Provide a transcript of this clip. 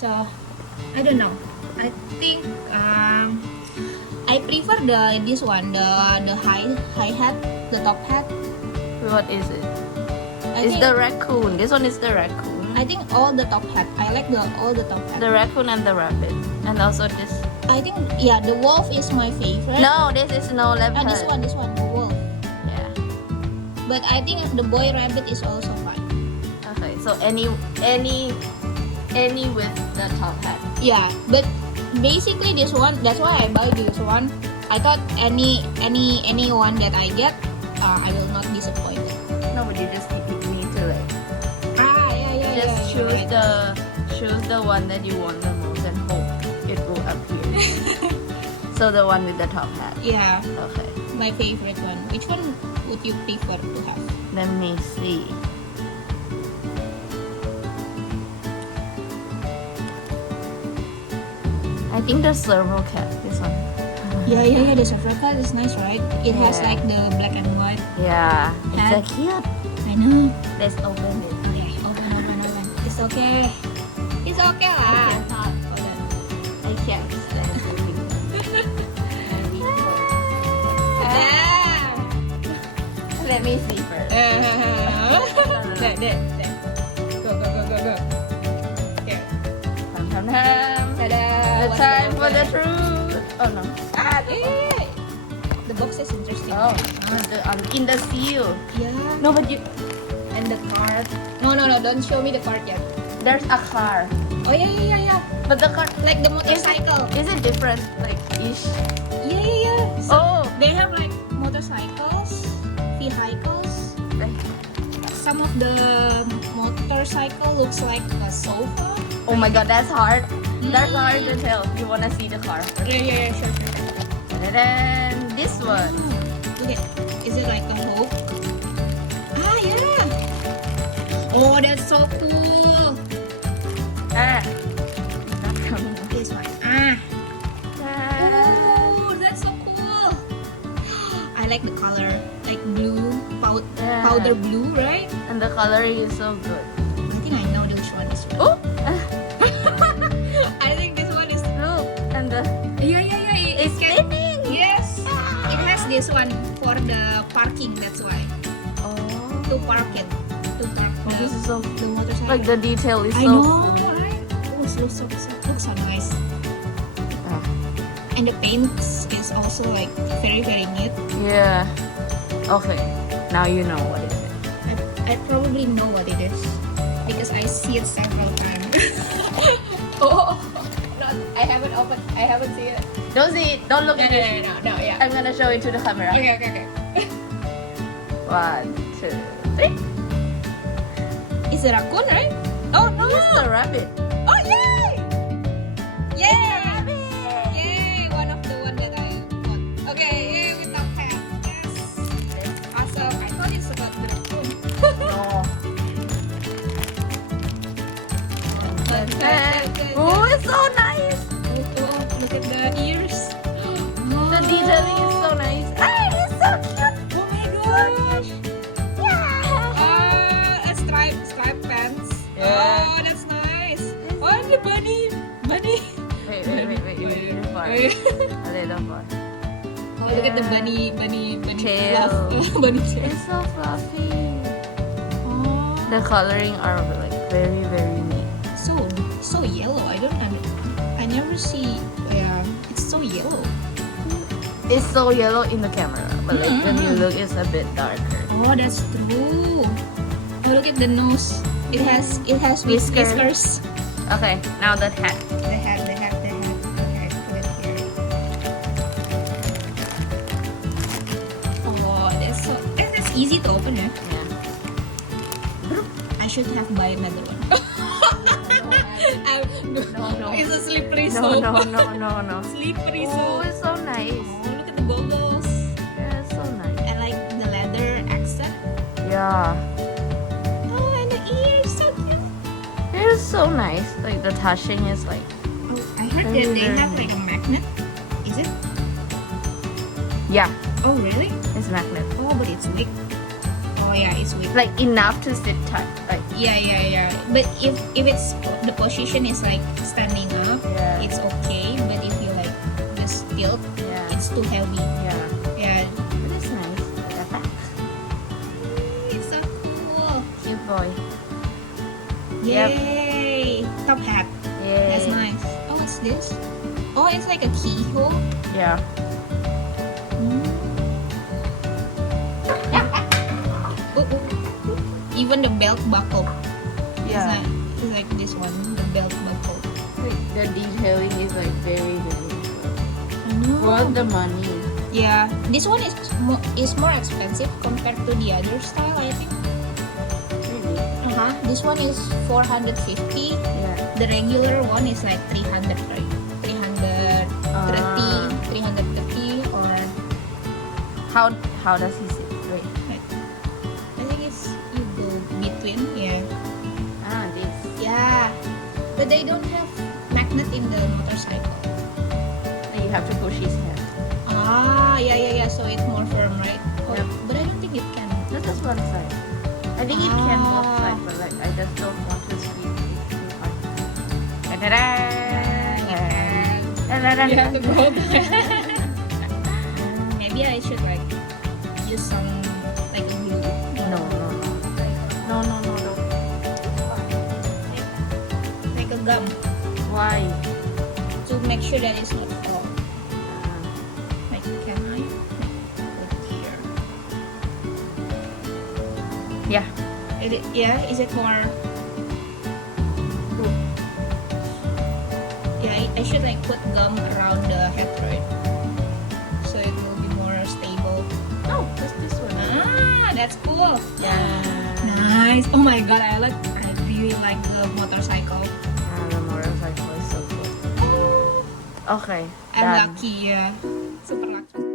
So I don't know. I think I prefer this one, the high hat, the top hat. What is it? I It's think, the raccoon. This one is the raccoon. I think all the top hat. I like all the top hat. The raccoon and the rabbit. And also this. I think the wolf is my favorite. No, this is no leopard. This one, the wolf. Yeah. But I think the boy rabbit is also fine. Okay, so any with the top hat. Yeah, but basically this one, that's why I buy this one. I thought any one that I get, I will not disappoint. No, but you just need to like Yeah. choose the one that you want the most and hope it will appear. So the one with the top hat. Yeah, Okay. my favorite one. Which one would you prefer to have? Let me see. I think the servo cat. This one. Yeah. The silver cat is nice, right? It has Yeah. like the black and white. Yeah. It's Hat. so cute. I know. Let's open it. Okay, open. It's okay. It's okay lah. I can't stand it. Let me see first. There. Go. Here. The time for the truth. Oh no. Hey. The box is interesting. Oh, in the seal. Yeah. No, but you. And the card. No. Don't show me the card yet. There's a car. Oh yeah. But the car, Like the motorcycle. is it different? Like ish. Yeah. So Oh. they have like motorcycles, vehicles. Some of the motorcycle looks like a sofa. Oh my god, that's hard. That's hard to tell. You wanna see the car first. Yeah, sure. And then this one. Look at, is it like a hook? Yeah. Oh, that's so cool. Ah. Not coming. This one. Oh, that's so cool. I like the color, like blue, Yeah. powder blue, right? And the coloring is so good. I think I know which one is. Oh. I think this one is. Look, and the Yeah. it's spinning. Yes. It has this one for the parking. That's why. Oh. To park it. To park Oh, this is so the motorcycle. like the detail is I so know, cool. right? Oh, it looks so nice. Ah. And the paints is also like very neat. Yeah. Okay. Now you know what it is. I probably know what it is because I see it several times. Oh, no, I haven't seen it. Don't see it. Don't look at it. No, yeah. I'm gonna show it to the camera. Okay. 1, 2, 3. It's a raccoon, right? Oh no! It's the rabbit. Oh yay! Yay! One of the one that I bought. Okay, yay with top hat. Yes. Awesome. I thought it's about the raccoon. No. Oh, it's so nice. Oh, look at the ears. The detailing is so nice. Ah, it's so cute. Oh my gosh! Yeah. A striped pants. Yeah. Oh, that's nice. Oh, and the bunny. Wait. You need it far. Oh, yeah. A little far. Oh, look at the bunny Tail. fluff. Bunny tail. It's so fluffy. Oh, The coloring are like very neat. so yellow. I never see. Yeah, it's so yellow. It's so yellow in the camera, but like when you look, it's a bit darker. Oh, that's true. Oh, look at the nose. It has whiskers. Okay, now the hat. The hat. Okay, put it here. Oh, that's easy to open, eh? Yeah. I should have buy another one. No. It's a slippery No. Slippery Oh, soap. it's so nice. Oh, look at the goggles. Yeah, it's so nice. I like the leather accent. Yeah. Oh, and the ears, so cute. It's so nice. Like the touching is like. Oh, I heard that they have like a magnet. Is it? Yeah, Oh, really? it's magnet. Oh, but it's weak. Oh, Oh yeah, it's weak. Like enough to sit tight. Like Yeah. But if it's the position is like standing up, Yeah. it's okay. But if you like just tilt, Yeah. it's too heavy. yeah. Yeah, But it's nice. Like that. it's so cool. Cute boy. Yay! Top hat. Yay. That's nice. Oh, what's this? Oh, it's like a keyhole. Yeah. Even the belt buckle. Yeah. It's like this one, the belt buckle. The detailing is like very I worth the money. Yeah, this one is more expensive compared to the other style, I think. Really? This one is 450. Yeah. The regular one is like 300, right? 330 or How does he sit? Wait. I think it's you go between. Yeah. This. Yeah, but they don't have magnet in the motorcycle. And you have to push his head. Yeah. So it's more firm, right? Oh, Yep. but I don't think it can. Not just one side. I think it can both sides, but like I just don't want to squeeze it too hard. Ta-da! You have to go. Maybe I should like use some like a glue. No. Like a gum Why? to make sure that it's not fall. Like, can I put here? Yeah. Is it more? Yeah, I should like put gum around the head, right? So it will be more stable. Oh, just this one. That's cool. Yeah. Nice. Oh my god, I really like the motorcycle. The motorcycle is so cool. Okay. I'm done. lucky, yeah. Super lucky.